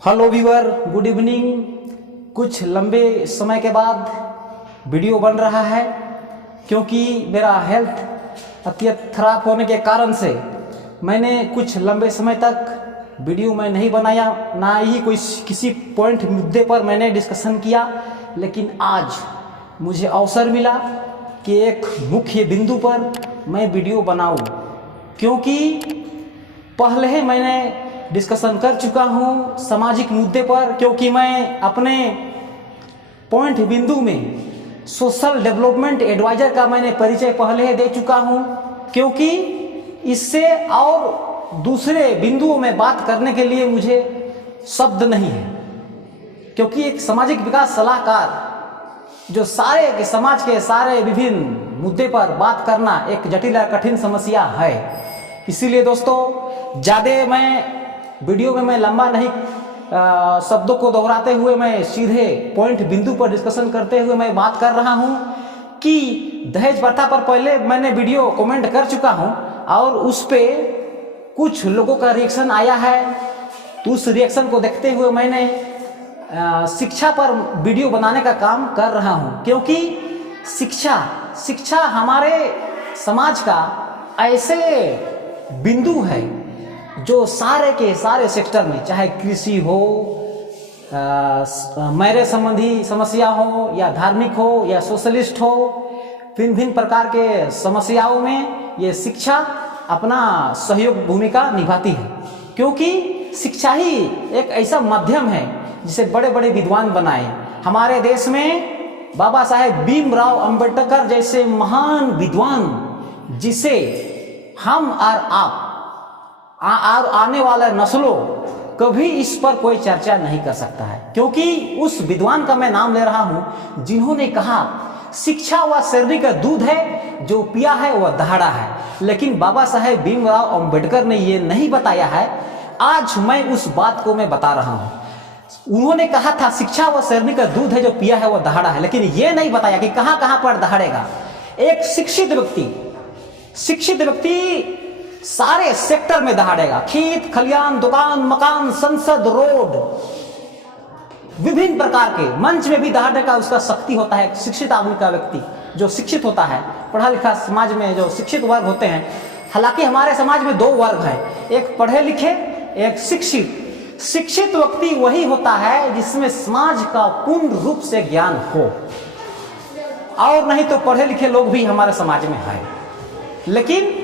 Hello viewer, good evening. कुछ लंबे समय के बाद वीडियो बन रहा है क्योंकि मेरा हेल्थ अत्यंत खराब होने के कारण से मैंने कुछ लंबे समय तक वीडियो में नहीं बनाया, ना ही कोई किसी पॉइंट मुद्दे पर मैंने डिस्कशन किया। लेकिन आज मुझे अवसर मिला कि एक मुख्य बिंदु पर मैं वीडियो बनाऊं, क्योंकि पहले ही मैंने डिस्कशन कर चुका हूं सामाजिक मुद्दे पर। क्योंकि मैं अपने पॉइंट बिंदु में सोशल डेवलपमेंट एडवाइजर का मैंने परिचय पहले ही दे चुका हूं, क्योंकि इससे और दूसरे बिंदुओं में बात करने के लिए मुझे शब्द नहीं है। क्योंकि एक सामाजिक विकास सलाहकार जो सारे के समाज के सारे विभिन्न मुद्दे पर बात करना एक जटिल और कठिन समस्या है। इसीलिए दोस्तों, ज़्यादा मैं वीडियो में लंबा नहीं शब्दों को दोहराते हुए मैं सीधे पॉइंट बिंदु पर डिस्कशन करते हुए मैं बात कर रहा हूं कि दहेज प्रथा पर पहले मैंने वीडियो कमेंट कर चुका हूं और उस पे कुछ लोगों का रिएक्शन आया है। तो उस रिएक्शन को देखते हुए मैंने शिक्षा पर वीडियो बनाने का काम कर रहा हूं, क्योंकि शिक्षा हमारे समाज का ऐसे बिंदु है जो सारे के सारे सेक्टर में, चाहे कृषि हो, मैरिज संबंधी समस्या हो, या धार्मिक हो, या सोशलिस्ट हो, भिन्न भिन्न प्रकार के समस्याओं में ये शिक्षा अपना सहयोग भूमिका निभाती है। क्योंकि शिक्षा ही एक ऐसा माध्यम है जिसे बड़े बड़े विद्वान बनाए। हमारे देश में बाबा साहेब भीमराव अंबेडकर जैसे महान विद्वान, जिसे हम और आप और आने वाले नस्लों कभी इस पर कोई चर्चा नहीं कर सकता है। क्योंकि उस विद्वान का मैं नाम ले रहा हूं जिन्होंने कहा शिक्षा वह शेरनी का दूध है, जो पिया है वह दहाड़ा है। लेकिन बाबा साहेब भीमराव अंबेडकर ने यह नहीं बताया है। आज मैं उस बात को मैं बता रहा हूं। उन्होंने कहा था शिक्षा वह शेरनी का दूध है, जो पिया है वह दहाड़ा है, लेकिन यह नहीं बताया कि कहां कहां पर दहाड़ेगा। एक शिक्षित व्यक्ति सारे सेक्टर में दहाड़ेगा। खेत खलियान, दुकान, मकान, संसद, रोड, विभिन्न प्रकार के मंच में भी दहाड़ने का उसका शक्ति होता है। शिक्षित आदमी का व्यक्ति जो शिक्षित होता है, पढ़ा लिखा समाज में जो शिक्षित वर्ग होते हैं, हालांकि हमारे समाज में दो वर्ग हैं, एक पढ़े लिखे, एक शिक्षित। शिक्षित व्यक्ति वही होता है जिसमें समाज का पूर्ण रूप से ज्ञान हो, और नहीं तो पढ़े लिखे लोग भी हमारे समाज में है, लेकिन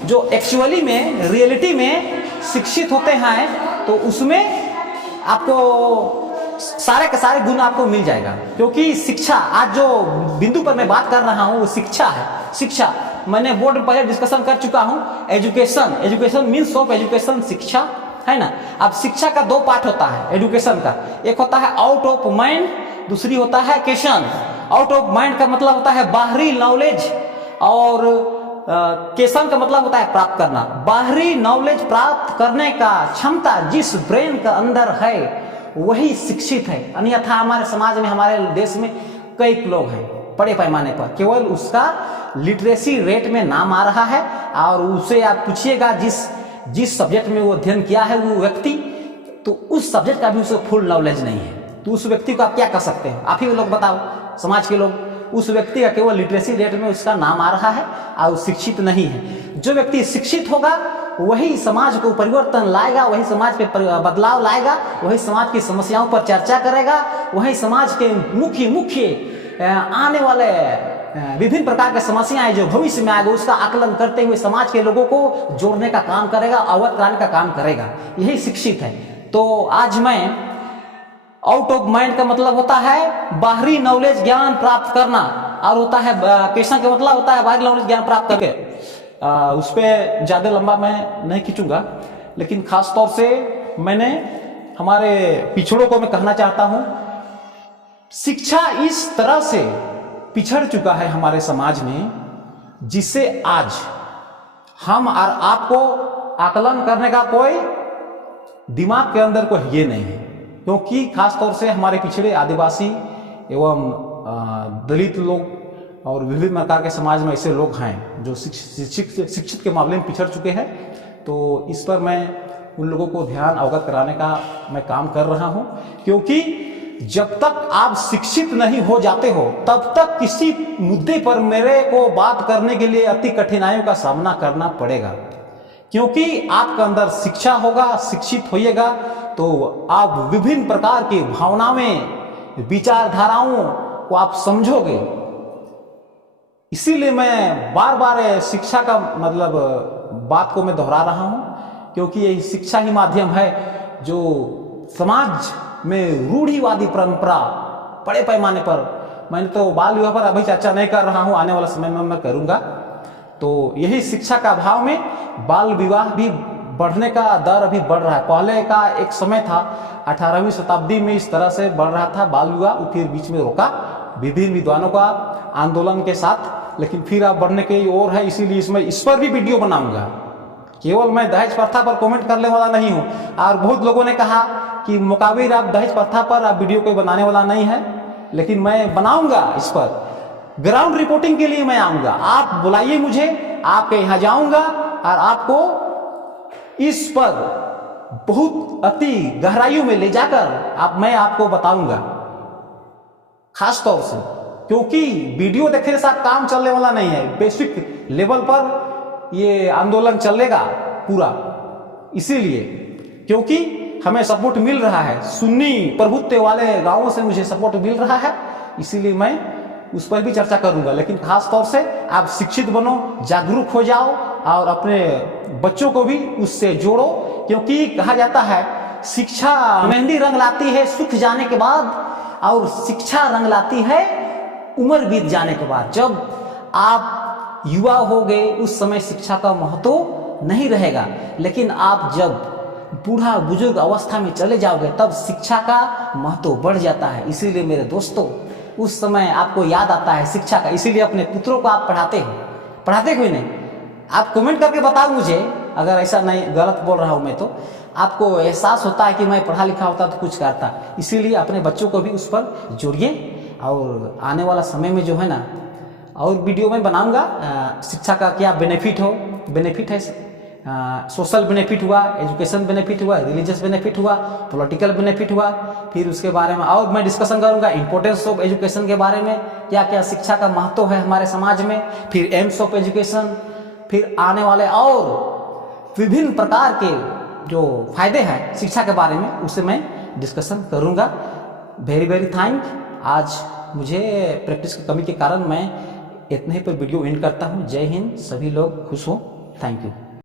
जो एक्चुअली में रियलिटी में शिक्षित होते हैं तो उसमें आपको सारे के सारे गुण आपको मिल जाएगा। क्योंकि शिक्षा, आज जो बिंदु पर मैं बात कर रहा हूं वो शिक्षा है। शिक्षा मैंने बोर्ड में पहले डिस्कशन कर चुका हूं। एजुकेशन मीन्स ऑफ एजुकेशन, शिक्षा है ना। अब शिक्षा का दो पार्ट होता है एजुकेशन का। एक होता है आउट ऑफ माइंड, दूसरी होता है केशन। आउट ऑफ माइंड का मतलब होता है बाहरी नॉलेज, और केशन का मतलब होता है प्राप्त करना। बाहरी नॉलेज प्राप्त करने का क्षमता जिस ब्रेन का अंदर है वही शिक्षित है। अन्यथा हमारे समाज में, हमारे देश में कई लोग हैं बड़े पैमाने पर केवल उसका लिटरेसी रेट में नाम आ रहा है, और उसे आप पूछिएगा जिस सब्जेक्ट में वो अध्ययन किया है वो व्यक्ति, तो उस सब्जेक्ट का भी उसे फुल नॉलेज नहीं है। तो उस व्यक्ति को आप क्या कर सकते हैं? आप ही लोग बताओ, समाज के लोग। उस व्यक्ति का केवल लिटरेसी रेट में उसका नाम आ रहा है और शिक्षित नहीं है। जो व्यक्ति शिक्षित होगा वही समाज को परिवर्तन लाएगा, वही समाज पे बदलाव लाएगा, वही समाज की समस्याओं पर चर्चा करेगा, वही समाज के मुख्य आने वाले विभिन्न प्रकार की समस्याएं जो भविष्य में आएगा उसका आकलन करते हुए समाज के लोगों को जोड़ने का काम करेगा, अवगत कराने का काम करेगा। यही शिक्षित है। तो आज मैं आउट ऑफ माइंड का मतलब होता है बाहरी नॉलेज ज्ञान प्राप्त करना, और होता है केशन का मतलब होता है बाहरी नॉलेज ज्ञान प्राप्त करके। उस पर ज्यादा लंबा मैं नहीं खींचूंगा, लेकिन खास तौर से मैंने हमारे पिछड़ों को मैं कहना चाहता हूं, शिक्षा इस तरह से पिछड़ चुका है हमारे समाज में, जिससे आज हम और आपको आकलन करने का कोई दिमाग के अंदर कोई ये नहीं है। क्योंकि खास तौर से हमारे पिछड़े आदिवासी एवं दलित लोग और विभिन्न प्रकार के समाज में ऐसे लोग हैं जो शिक्षित के मामले में पिछड़ चुके हैं। तो इस पर मैं उन लोगों को ध्यान अवगत कराने का मैं काम कर रहा हूं, क्योंकि जब तक आप शिक्षित नहीं हो जाते हो तब तक किसी मुद्दे पर मेरे को बात करने के लिए अति कठिनाइयों का सामना करना पड़ेगा। क्योंकि आपका अंदर शिक्षा होगा, शिक्षित होइएगा तो आप विभिन्न प्रकार की भावनाओं, विचारधाराओं को आप समझोगे। इसीलिए मैं बार बार शिक्षा का मतलब बात को मैं दोहरा रहा हूं, क्योंकि ये शिक्षा ही माध्यम है जो समाज में रूढ़िवादी परंपरा बड़े पैमाने पर, मैंने तो बाल विवाह पर अभी चर्चा नहीं कर रहा हूं, आने वाला समय में मैं करूंगा। तो यही शिक्षा का अभाव में बाल विवाह भी बढ़ने का दर अभी बढ़ रहा है। पहले का एक समय था 18वीं शताब्दी में इस तरह से बढ़ रहा था बाल विवाह, फिर बीच में रोका विभिन्न विद्वानों का आंदोलन के साथ, लेकिन फिर अब बढ़ने की ओर है। इसीलिए इसमें इस पर भी वीडियो बनाऊंगा। केवल मैं दहेज प्रथा पर कमेंट करने वाला नहीं हूं। और बहुत लोगों ने कहा कि मुकाबिर आप दहेज प्रथा पर आप वीडियो कोई बनाने वाला नहीं है, लेकिन मैं बनाऊंगा। इस पर ग्राउंड रिपोर्टिंग के लिए मैं आऊंगा। आप बुलाइए मुझे, आपके यहां जाऊंगा और आपको इस पर बहुत अति गहराइयों में ले जाकर मैं आपको बताऊंगा, खास तौर से, क्योंकि वीडियो देखने से काम चलने वाला नहीं है। बेसिक लेवल पर ये आंदोलन चलेगा पूरा, इसीलिए क्योंकि हमें सपोर्ट मिल रहा है, सुन्नी प्रभुत्व वाले गांवों से मुझे सपोर्ट मिल रहा है, इसीलिए मैं उस पर भी चर्चा करूंगा। लेकिन खास तौर से आप शिक्षित बनो, जागरूक हो जाओ और अपने बच्चों को भी उससे जोड़ो, क्योंकि कहा जाता है शिक्षा मेहंदी रंग लाती है सूख जाने के बाद, और शिक्षा रंग लाती है उम्र बीत जाने के बाद। जब आप युवा हो गए उस समय शिक्षा का महत्व नहीं रहेगा, लेकिन आप जब बूढ़ा बुजुर्ग अवस्था में चले जाओगे तब शिक्षा का महत्व बढ़ जाता है। इसीलिए मेरे दोस्तों, उस समय आपको याद आता है शिक्षा का, इसीलिए अपने पुत्रों को आप पढ़ाते हो नहीं? आप कमेंट करके बताओ मुझे, अगर ऐसा नहीं गलत बोल रहा हूं मैं तो आपको एहसास होता है कि मैं पढ़ा लिखा होता तो कुछ करता। इसीलिए अपने बच्चों को भी उस पर जोड़िए, और आने वाला समय में जो है ना और वीडियो में बनाऊंगा शिक्षा का क्या बेनिफिट है, सोशल बेनिफिट हुआ, एजुकेशन बेनिफिट हुआ, रिलीजियस बेनिफिट हुआ, पॉलिटिकल बेनिफिट हुआ। फिर उसके बारे में और मैं डिस्कशन करूंगा इंपॉर्टेंस ऑफ एजुकेशन के बारे में, क्या क्या शिक्षा का महत्व है हमारे समाज में, फिर एम्स ऑफ एजुकेशन, फिर आने वाले और विभिन्न प्रकार के जो फायदे हैं शिक्षा के बारे में, उसे मैं डिस्कशन करूंगा। Very thank. आज मुझे प्रैक्टिस की कमी के कारण मैं इतने ही पर वीडियो एंड करता हूं। जय हिंद, सभी लोग खुश हो। Thank you.